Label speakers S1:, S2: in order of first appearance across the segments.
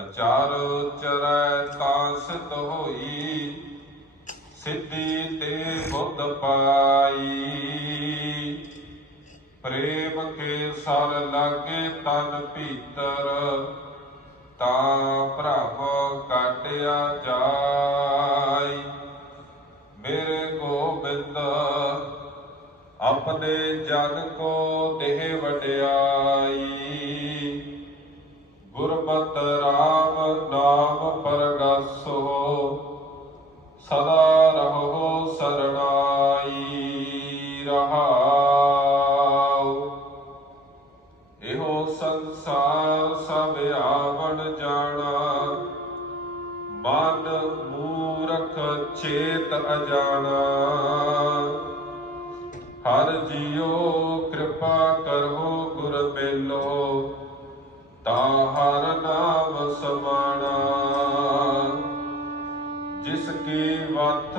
S1: ਅਚਾਰ ਚਰੈ ਤਾਂ ਸਿਧ ਹੋਈ, ਸਿੱਧੀ ਤੇ ਬੁੱਧ ਪਾਈ। ਪ੍ਰੇਮ ਕੇ ਸਰ ਲਾਗੇ ਤਨ ਭੀਤਰ, ਤਾਂ ਪ੍ਰਭ ਕਾਟਿਆ ਜਾਈ। ਮੇਰੇ ਗੋਬਿੰਦ, ਆਪਣੇ ਜਨ ਕੋ ਦੇਹ ਵਡਿਆਈ। ਗੁਰਮਤਿ ਰਾਮ ਨਾਮ ਪਰਗਾਸੋ, ਸਦਾ ਰਹੋ ਸਰਣਾਈ, ਰਹਾਉ। ਇਹੋ ਸੰਸਾਰ ਸਭ ਆਵਣ ਜਾਣਾ, ਮਨ ਮੂਰਖ ਚੇਤ ਅਜਾਣਾ। ਹਰ ਜੀਓ ਕਿਰਪਾ ਕਰੋ ਗੁਰ ਮੇਲੋ ਤਾਂ ਹਰ ਨਾਮ ਸਮਾਣਾ, ਜਿਸ ਕੀ ਵਤ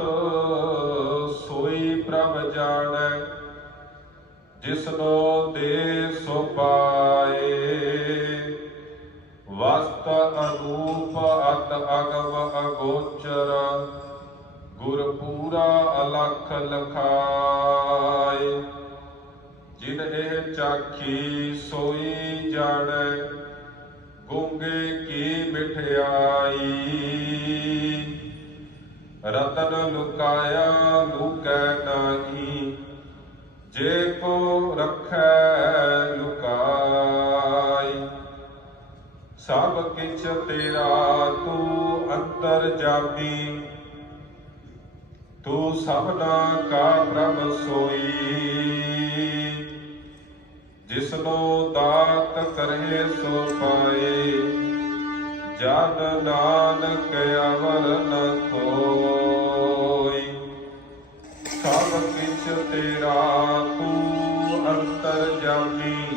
S1: ਸੋਈ ਪ੍ਰਭ ਜਾਣੈ ਜਿਸਨੋ ਦੇ ਸੋ ਪਾਏ ਵਸਤ ਅਨੂਪ ਅਤ ਅਗਮ ਅਗੋਚਰ ਗੁਰ ਪੂਰਾ ਅਲਖ ਲਖਾਏ। ਜਿਨ ਇਹ ਚਾਖੀ ਸੋਈ ਜਾਣੈ ਗੁੰਗੇ ਕੀ ਮਿਠਿਆਈ? ਰਤਨ ਲੁਕਾਇਆ ਲੁਕੈ ਨਾਹੀ, ਜੇ ਕੋ ਰਖੈ ਲੁਕਾਈ। ਸਭ ਕਿਛ ਤੇਰਾ ਤੂੰ ਅੰਤਰ ਜਾਮੀ ਤੂੰ ਸਭਨਾ ਕਾ ਪ੍ਰਭ ਸੋਈ। ਜਿਸਨੋ ਦਾਤ ਕਰੇ ਸੋ ਪਾਏ। ਜਨ ਨਾਨਕ ਅਵਰ ਨ ਕੋਈ। ਸਭ ਕਿਛ ਤੇਰਾ ਤੂੰ ਅੰਤਰ ਜਾਮੀ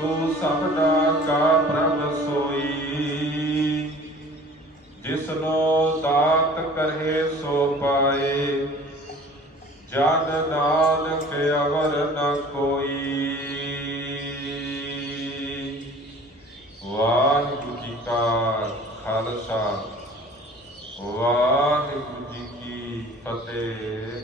S1: ਤੂੰ ਸਭਨਾ ਕਾ ਪ੍ਰਭ ਸੋਈ। ਜਿਸਨੋ ਦਾਤ ਕਰੇ ਸੋ ਪਾਏ। ਜਨ ਨਾਨਕ ਅਵਰ ਨ ਕੋਈ। ਵਾਹਿਗੁਰੂ ਜੀ ਕੀ ਫਤਿਹ।